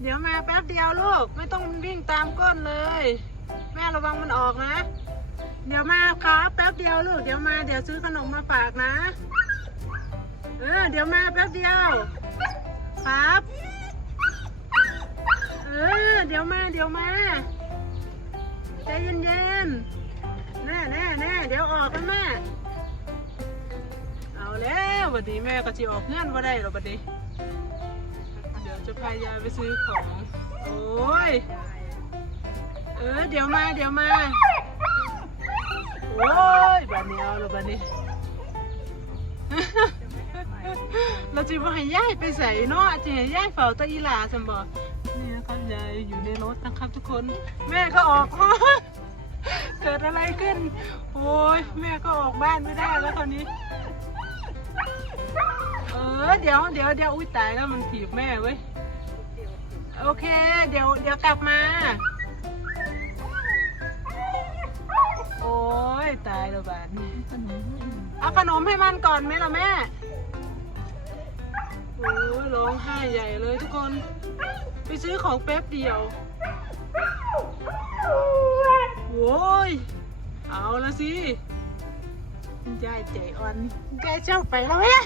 เดี๋ยวมาแป๊บเดียวลูก ไม่ต้องวิ่งตามก้นเลย แม่ระวังมันออกนะ เดี๋ยวมาครับแป๊บเดียวลูก เดี๋ยวมาเดี๋ยวซื้อขนมมาฝากนะ เออเดี๋ยวมาแป๊บเดียว ครับ เออเดี๋ยวมาเดี๋ยวมาใจเย็นๆแน่แน่แน่เดี๋ยวออกกันแม่ เอาแล้วบัดนี้แม่ก็จะออกเงื่อนว่าได้หรอบัดนี้เดี๋ยว จะพายายไปซื้อของ โอ้ย เออ เดี๋ยวมา เดี๋ยวมา โอ้ยบัดนี้เอาละบัดนี้ เราจะมาให้ยายไปใส่เนาะจะให้ยายเฝ้าตะอีหลาสมบนี่นะครับยายอยู่ในรถนะครับทุกคน แม่ก็ออกเกิดอะไรขึ้น โอ้ยแม่ก็ออกบ้านไม่ได้แล้วตอนนี้ เออเดี๋ยวเดี๋ยวเดี๋ยวอุ้ยตายแล้วมันถีบแม่เว้ย โอเค เดี๋ยวเดี๋ยวกลับมา โอ้ยตายแล้วบาดนี้เอาขนมให้มันก่อนไหมล่ะแม่โอ้ยร้องไห้ใหญ่เลยทุกคน ไปซื้อของแป๊บเดียวโว้ยเอาละสิยายใจอ่อนยายเจ้าไปแล้วแม่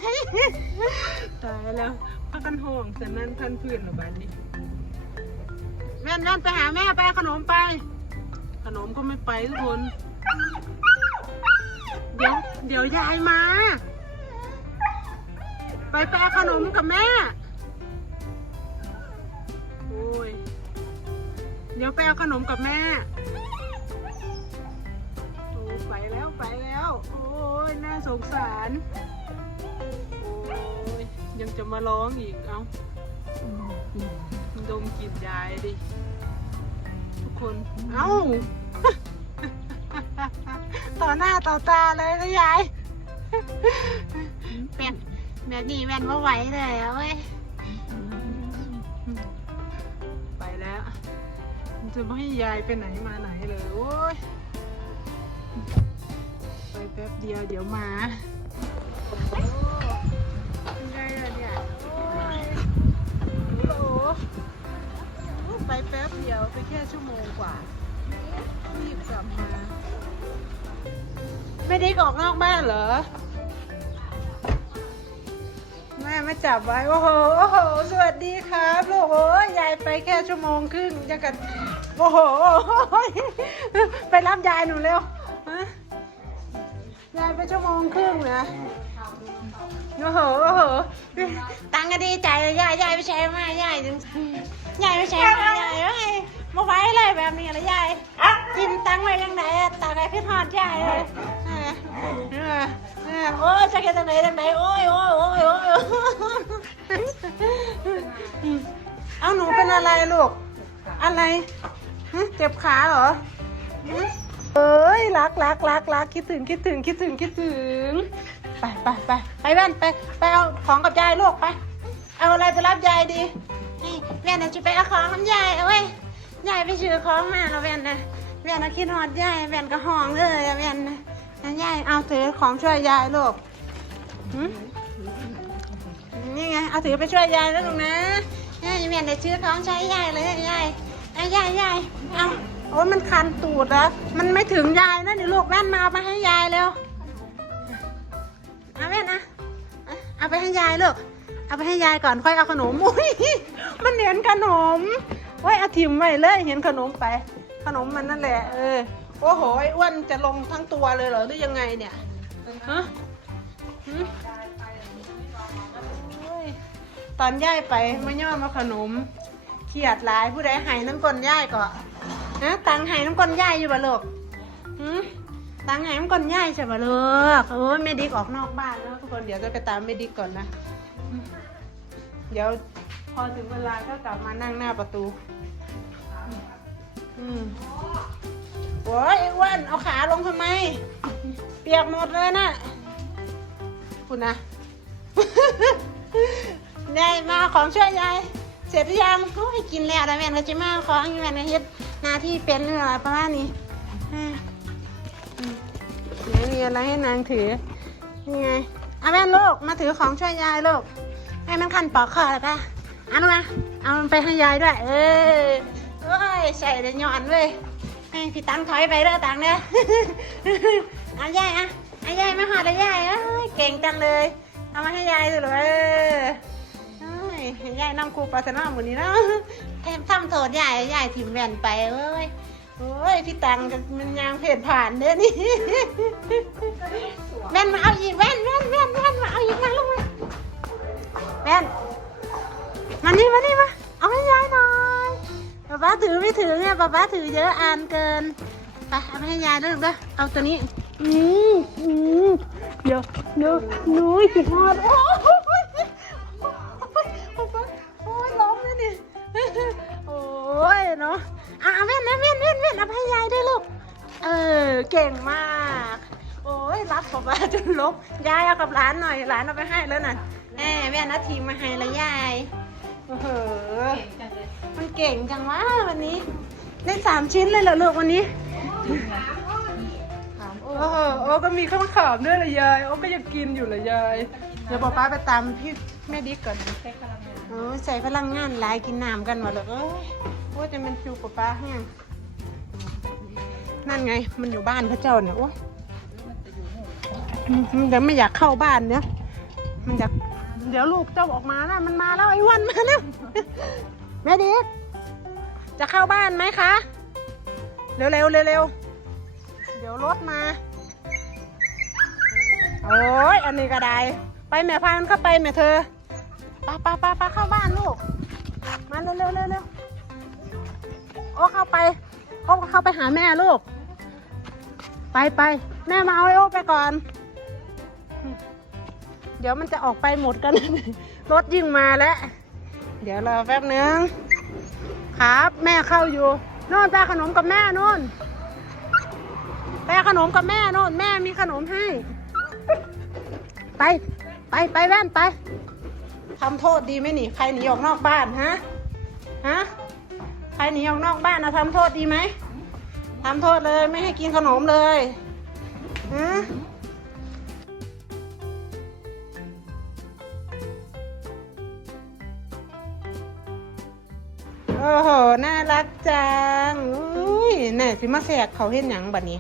ตายแล้วพักกันห่วงสันนั่นพันพื้นหรือบ้านนี้ แม่นแม่นไปหาแม่ไปขนมไป ขนมก็ไม่ไปทุกคน เดี๋ยวเดี๋ยวยายมา ไปไปเอาขนมกับแม่ โอ้ย เดี๋ยวไปเอาขนมกับแม่โอ้ไปแล้วไปแล้ว โอ้ยน่าสงสาร โอ้ยยังจะมาร้องอีก เอา ดมกลิ่นยายดิ ทุกคน เอ้า ต่อหน้าต่อตาเลยนะยายเป็นแบบนี้แม่นว่าไหวเลยอะเว้ย ไปแล้ว จะไม่ให้ยายไปไหนมาไหนเลยโอ้ย ไปแป๊บเดียวเดี๋ยวมาโอ้ยังไงล่ะเนี่ย ไปแป๊บเดียวไปแค่ชั่วโมงกว่ารีบกลับมา ไม่ได้ออกนอกบ้านเหรอ แม่มาจับไว้ โอ้โหโอ้โห สวัสดีครับลูกโอ้ยยายไปแค่ชั่วโมงครึ่งจะกัน โอ้โห ไปรับยายหนูเร็วฮะ ยายไปชั่วโมงครึ่งนะโอ้โหโอ้โหตังก็ดีใจเลยยายยายไปใช้มายายจึงยายไปใช้มายายเอ้ยมาไหวเลยแบบนี้ละยายกินตังไว้ยังไงตังไอ้ขึ้นหอดยายเลยเออเออเออโอ้ยจะเก็บตังไหนตังไหนโอ้ยโอ้ยโอ้ยโอ้ยเอาหนูเป็นอะไรลูก อะไรเจ็บขาเหรอ เอ้ยรักรักรักรักคิดถึงคิดถึงคิดถึงคิดถึง ไปไปไปไปแว่นไปไปเอาของกับยายลูกไป เอาอะไรไปรับยายดีนี่แม่น่ะจะไปเอาของน้ำยายเอาเว้ยยายไปซื้อของมาแล้วแม่น่ะแม่น่ะคิดหอดยายแม่นก็ห้องเลยอะแม่น่ะนะยายเอาถือของช่วยยายลูกหึนี่ไงเอาถือไปช่วยยายแล้วลูกนะยายแม่ได้ซื้อของใช้ยายเลยยายเอายายยายเอา โอ้ยมันคันตูดแล้ว มันไม่ถึงยายนะนี่ลูกแว่นมาเอามาให้ยายเร็วเอาแม่นะเอาไปให้ยายลูกเอาไปให้ยายก่อนค่อยเอาขนมอุ้ยมันเห็นขนมโอ้ยเอาถิ่มไว้เลยเห็นขนมไป ขนมมันนั่นแหละเออโอ้โหไอ้อ้วนจะลงทั้งตัวเลยเหรอหรือยังไงเนี่ยฮะตอนย่ายไปมาย่อมาขนมเขียดหลายผู้ใดหายน้ำกลนย่ายก็ ฮะตังหายน้ำกลนย่ายอยู่บ่ลูกหึตังหายน้ำกลนย่ายใช่บ่ลูกโอ้ยเมดิกออกนอกบ้านแล้วทุกคนเดี๋ยวจะไปตามเมดิกก่อนนะ เดี๋ยวพอถึงเวลาก็กลับมานั่งหน้าประตู อืมโอ้ยไอ้อ้วนเอาขาลงทำไม เปียกหมดเลยนะคุณนะ ยายมาของช่วยยาย เสร็จหรือยังโอ้ยกินแล้วแต่แม่ก็จะมาเอาของแม่ก็เฮ็ด หน้าที่เป็นเรื่องอะไรประมาณนี้อ่าไหนมีอะไรให้นางถือนี่ไงเอาแม่ลูกมาถือของช่วยยายลูกให้มันคันปอกคอเลยปะอันมาเอามันไปให้ยายด้วย เออโอ้ยใส่เดี๋ยวหย่อนเว้ยให้พี่ตังถอยไปเด้อตังเด้อเอายายอะเอายายมาหอดเลยยายเอ้ยเก่งจังเลย เอามาให้ยายดูเลยเออ ยให้ยายนำครูปาสนาหมดนี้นะแทมทำโทษยายยายถิ่มแว่นไปเว้ยโอ้ยพี่ตังมันยางเพจผ่านเด้อนี่แว่นมาเอาอีกแว่นแว่นแว่นแว่นมาเอาอีกมาลูกมาแว่นมานี่มานี่มาเอาให้ยายหน่อยป๊าป๊าถือไม่ถือเนี่ยป๊าป๊าถือเยอะอ่านเกินไปเอาไปให้ยายด้วยลูกเด้อเอาตัวนี้อืมอืมเดี๋ยวเดี๋ยวหนูจิตหอดโอ้ นะแว่นแว่นแว่นเอาไปให้ยายด้วยลูก เออ เก่งมาก โอ้ยรักป๊าป๊าจนลบยายเอากับหลานหน่อยหลานเอาไปให้แล้วน่ะแหมแม่นาทีมาให้ละยายโอ้โหมันเก่งจังวะวันนี้ ได้สามชิ้นเลยเหรอลูกวันนี้โอ้โหโอ้ก็มีข้าวขามด้วยละยาย โอ้ก็ยังกินอยู่ละยาย เดี๋ยวป๊าป๊าไปตามพี่แม่ดิ๊กก่อนโอ้ยใส่พลังงานหลายกินน้ำกันหมดเลยเอ้ยโอ้ยจะมันฟิวป๊าป๊าแห้ง นั่นไง มันอยู่บ้านพระเจ้าเนี่ยโอ้อืมมันจะไม่อยากเข้าบ้านเนี่ย มันอยาก เดี๋ยวลูกเจ้าออกมาแล้วมันมาแล้วไอ้วันมาแล้วแม่ดิกจะเข้าบ้านไหมคะเร็วเร็วเร็วเร็วเดี๋ยวรถมา โอ้ยอันนี้ก็ได้ ไปแม่พานเข้าไปแม่เธอไปไปไปไปเข้าบ้านลูก มาเร็วเร็วเร็วเร็วโอ้เข้าไปโอ้เข้าไปหาแม่ลูก ไปไปแม่มาเอาไอโอไปก่อน เดี๋ยวมันจะออกไปหมดกัน รถยิ่งมาแล้ว เดี๋ยวรอแป๊บนึง ครับ แม่เข้าอยู่น่นไปเอาขนมกับแม่น่นไปเอาขนมกับแม่น่นแม่มีขนมให้ ไปไปไปแว่นไปทำโทษดีไหมหนีใครหนีออกนอกบ้านฮะฮะใครหนีออกนอกบ้านนะทำโทษดีไหม ทำโทษเลยไม่ให้กินขนมเลยฮะโอ้โห น่ารักจัง อุ้ยแน่สิมาแทรกเขาเห็นหยังบัดนี้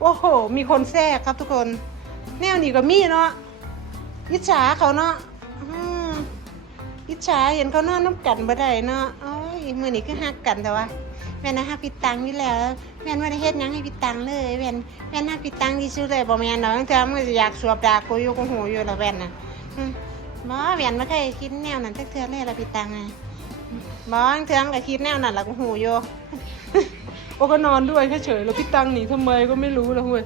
โอ้โห มีคนแทรกครับทุกคน แนวนี้ก็มีเนาะ อิจฉาเขาเนาะอืมอิจฉาเห็นเขานอนน้ำกันบ่ได้เนาะ อ้ยมือนี้คือหักกันแต่ว่าแม่นะฮักพี่ตังนี่แล้วแม่นว่าได้เฮ็ดหยังให้พี่ตังเลยแม่นแม่นฮักพี่ตังที่สุดเลยบ่แม่นดอกตั้งแต่มันจะอยากสวบดากูอยู่กูหูอยู่แล้วแม่นน่ะอืมบ่แม่นบ่เคยคิดแนวนั้นจักเทื่อเลยละพี่ตังอะบ่ตั้งเทื่อมันก็คิดแนวนั้นละกูหูอยู่ โอ้ก็นอนด้วยเฉยๆแล้วพี่ตังหนีทำไมก็ไม่รู้ล้วเว้ย